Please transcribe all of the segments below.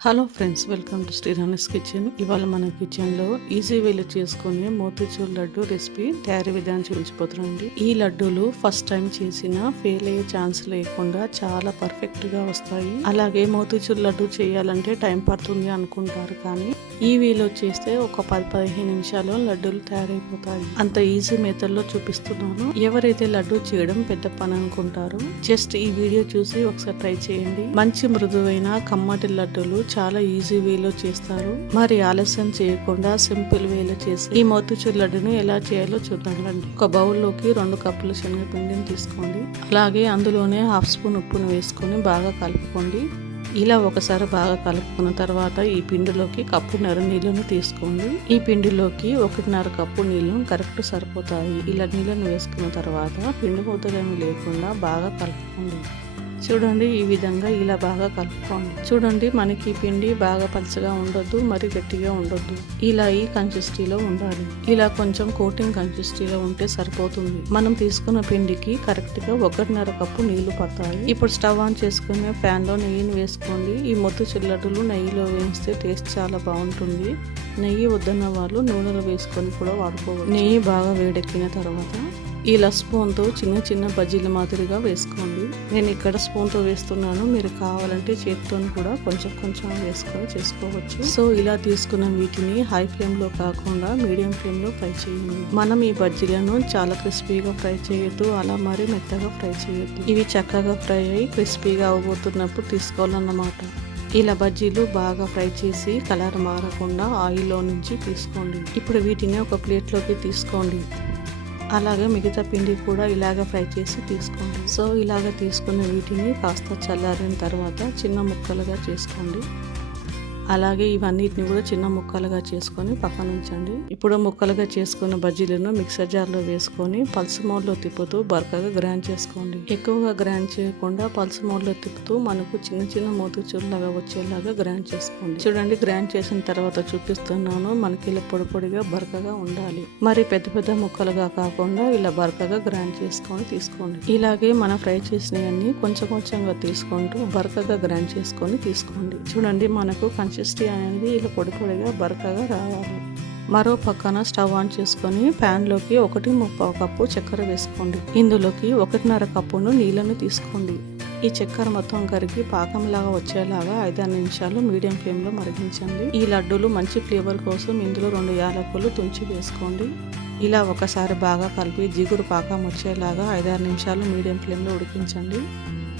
Hello friends, welcome to Srirani's kitchen. ఇవాళ మన కిచెన్లో ఈజీ వేలో చేసుకునే మోతీచూర్ లడ్డు రెసిపీ తయారీ విధానం చూపించిపోతున్నాండి. ఈ లడ్డూలు ఫస్ట్ టైం చేసినా ఫెయిల్ అయ్యే ఛాన్స్ లేకుండా చాలా పర్ఫెక్ట్గా వస్తాయి. అలాగే మోతీచూర్ లడ్డు చేయాలంటే టైం పడుతుంది అనుకుంటారు, కానీ ఈ వేలో చేస్తే ఒక 10-15 నిమిషాల్లో లడ్డూలు తయారైపోతాయి. అంత ఈజీ మెథడ్లో చూపిస్తున్నాను. ఎవరైతే లడ్డు చేయడం పెద్ద పని అనుకుంటారో జస్ట్ ఈ వీడియో చూసి ఒకసారి ట్రై చేయండి. మంచి మృదువైన కమ్మటి లడ్డూలు చాలా ఈజీ వేలో చేస్తారు. మరి ఆలస్యం చేయకుండా సింపుల్ వేలో చేసి ఈ మోతీచూర్ లడ్డును ఎలా చేయాలో చూద్దాండి. ఒక బౌల్లోకి 2 కప్పుల శనగపిండిని తీసుకోండి. అలాగే అందులోనే 1/2 స్పూన్ ఉప్పును వేసుకొని బాగా కలుపుకోండి. ఇలా ఒకసారి బాగా కలుపుకున్న తర్వాత ఈ పిండిలోకి 1.5 కప్పు నీళ్ళను తీసుకోండి. ఈ పిండిలోకి 1.5 కప్పు నీళ్లు కరెక్ట్ సరిపోతాయి. ఇలా నీళ్ళను వేసుకున్న తర్వాత పిండి ముద్దలేమి లేకుండా బాగా కలుపుకోండి. చూడండి, ఈ విధంగా ఇలా బాగా కలుపుకోండి. చూడండి, మనకి పిండి బాగా పలచగా ఉండొద్దు, మరి గట్టిగా ఉండొద్దు. ఇలా ఈ కన్సిస్టెన్సీలో ఉండాలి. ఇలా కొంచెం కోటింగ్ కన్సిస్టెన్సీలో ఉంటే సరిపోతుంది. మనం తీసుకున్న పిండికి కరెక్ట్ గా 1.5 కప్పు నీళ్లు పడతాయి. ఇప్పుడు స్టవ్ ఆన్ చేసుకుని ప్యాన్ లో నెయ్యిని వేసుకోండి. ఈ మోతీచూర్ లడ్డులు నెయ్యిలో వేస్తే టేస్ట్ చాలా బాగుంటుంది. నెయ్యి వద్దన్న వాళ్ళు నూనెలో వేసుకొని కూడా వాడుకోవచ్చు. నెయ్యి బాగా వేడెక్కిన తర్వాత ఇలా స్పూన్తో చిన్న చిన్న బజ్జీల మాదిరిగా వేసుకోండి. నేను ఇక్కడ స్పూన్తో వేస్తున్నాను, మీరు కావాలంటే చేతితో కూడా కొంచెం కొంచెం వేసుకొని చేసుకోవచ్చు. సో ఇలా తీసుకున్న వీటిని హై ఫ్లేమ్లో కాకుండా మీడియం ఫ్లేమ్లో ఫ్రై చేయండి. మనం ఈ బజ్జీలను చాలా క్రిస్పీగా ఫ్రై చేయొద్దు, అలా మరి మెత్తగా ఫ్రై చేయొద్దు. ఇవి చక్కగా ఫ్రై అయ్యి క్రిస్పీగా అవబోతున్నప్పుడు తీసుకోవాలన్నమాట. ఇలా బజ్జీలు బాగా ఫ్రై చేసి కలర్ మారకుండా ఆయిల్లో నుంచి తీసుకోండి. ఇప్పుడు వీటిని ఒక ప్లేట్లోకి తీసుకోండి. అలాగే మిగతా పిండి కూడా ఇలాగ ఫ్రై చేసి తీసుకోండి. సో ఇలాగ తీసుకున్న వీటిని కాస్త చల్లారిన తర్వాత చిన్న ముక్కలుగా చేసుకోండి. అలాగే ఇవన్నిటిని కూడా చిన్న ముక్కలుగా చేసుకొని పక్కన ఉంచండి. ఇప్పుడు ముక్కలుగా చేసుకున్న బజ్జీలను మిక్సర్ జార్లో వేసుకొని పల్స్ మోడ్లో తిప్పుతూ బరకగా గ్రైండ్ చేసుకోండి. ఎక్కువగా గ్రైండ్ చేయకుండా పల్స్ మోడ్లో తిప్పుతూ మనకు చిన్న చిన్న మోతీచూర్ లాగా వచ్చేలాగా గ్రైండ్ చేసుకోండి. చూడండి, గ్రైండ్ చేసిన తర్వాత చూపిస్తున్నాను. మనకి ఇలా పొడి పొడిగా బరకగా ఉండాలి. మరి పెద్ద పెద్ద ముక్కలుగా కాకుండా ఇలా బరకగా గ్రైండ్ చేసుకొని తీసుకోండి. ఇలాగే మనం ఫ్రై చేసినవన్నీ కొంచెం కొంచెంగా తీసుకుంటూ బరకగా గ్రైండ్ చేసుకొని తీసుకోండి. చూడండి, మనకు కన్సిస్టెన్సీ అనేది ఇలా పొడి పొడిగా బరకగా రావాలి. మరో పక్కన స్టవ్ ఆన్ చేసుకొని ప్యాన్ లోకి 1.25 కప్పు చక్కెర వేసుకోండి. ఇందులోకి 1.5 కప్పును నీళ్లను తీసుకోండి. ఈ చక్కెర మొత్తం కరిగి పాకంలాగా వచ్చేలాగా 5-6 నిమిషాలు మీడియం ఫ్లేమ్ లో మరిగించండి. ఈ లడ్డూలు మంచి ఫ్లేవర్ కోసం ఇందులో 2 యాలకులు తుంచి వేసుకోండి. ఇలా ఒకసారి బాగా కలిపి జిగురు పాకం వచ్చేలాగా 5-6 నిమిషాలు మీడియం ఫ్లేమ్ లో ఉడికించండి.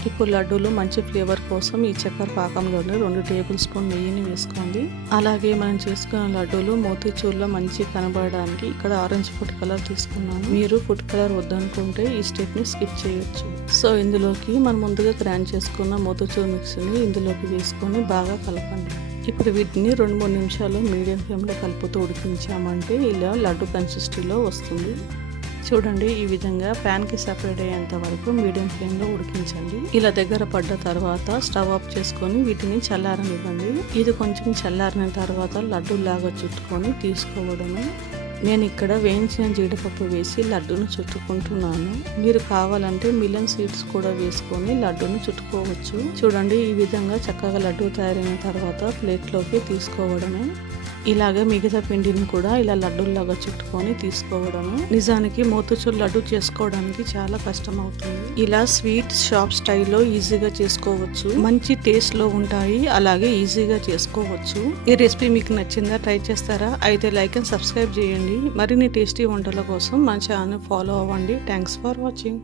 ఇప్పుడు లడ్డూలు మంచి ఫ్లేవర్ కోసం ఈ చక్కెర పాకంలోనే 2 టేబుల్ స్పూన్ నెయ్యిని వేసుకోండి. అలాగే మనం చేసుకున్న లడ్డూలు మోతీచూర్లో మంచి కనబడడానికి ఇక్కడ ఆరెంజ్ ఫుడ్ కలర్ తీసుకున్నాను. మీరు ఫుడ్ కలర్ వద్దనుకుంటే ఈ స్టెప్ ని స్కిప్ చేయొచ్చు. సో ఇందులోకి మనం ముందుగా గ్రైండ్ చేసుకున్న మోతీచూర్ మిక్స్ని ఇందులోకి వేసుకొని బాగా కలపండి. ఇప్పుడు వీటిని 2-3 నిమిషాలు మీడియం ఫ్లేమ్లో కలుపుతూ ఉడికించామంటే ఇలా లడ్డు కన్సిస్టెన్సీలో వస్తుంది. చూడండి, ఈ విధంగా ప్యాన్కి సపరేట్ అయ్యేంత వరకు మీడియం ఫ్లేమ్లో ఉడికించండి. ఇలా దగ్గర పడ్డ తర్వాత స్టవ్ ఆఫ్ చేసుకొని వీటిని చల్లారనివ్వండి. ఇది కొంచెం చల్లారిన తర్వాత లడ్డూలాగా చుట్టుకొని తీసుకోవడము. నేను ఇక్కడ వేయించిన జీడిపప్పు వేసి లడ్డూను చుట్టుకుంటున్నాను. మీరు కావాలంటే మిలన్ సీడ్స్ కూడా వేసుకొని లడ్డూను చుట్టుకోవచ్చు. చూడండి, ఈ విధంగా చక్కగా లడ్డూ తయారైన తర్వాత ప్లేట్లోకి తీసుకోవడమే. ఇలాగే మిగతా పిండిని కూడా ఇలా లడ్డూల్లాగా చుట్టుకొని తీసుకోవడము. నిజానికి మోతీచూర్ లడ్డు చేసుకోవడానికి చాలా కష్టం అవుతుంది. ఇలా స్వీట్ షాప్ స్టైల్లో ఈజీగా చేసుకోవచ్చు. మంచి టేస్ట్ లో ఉంటాయి, అలాగే ఈజీగా చేసుకోవచ్చు. ఈ రెసిపీ మీకు నచ్చిందా? ట్రై చేస్తారా? అయితే లైక్ అండ్ సబ్స్క్రైబ్ చేయండి. మరిన్ని టేస్టీ వంటల కోసం మన ఛానల్ ఫాలో అవ్వండి. Thanks for watching.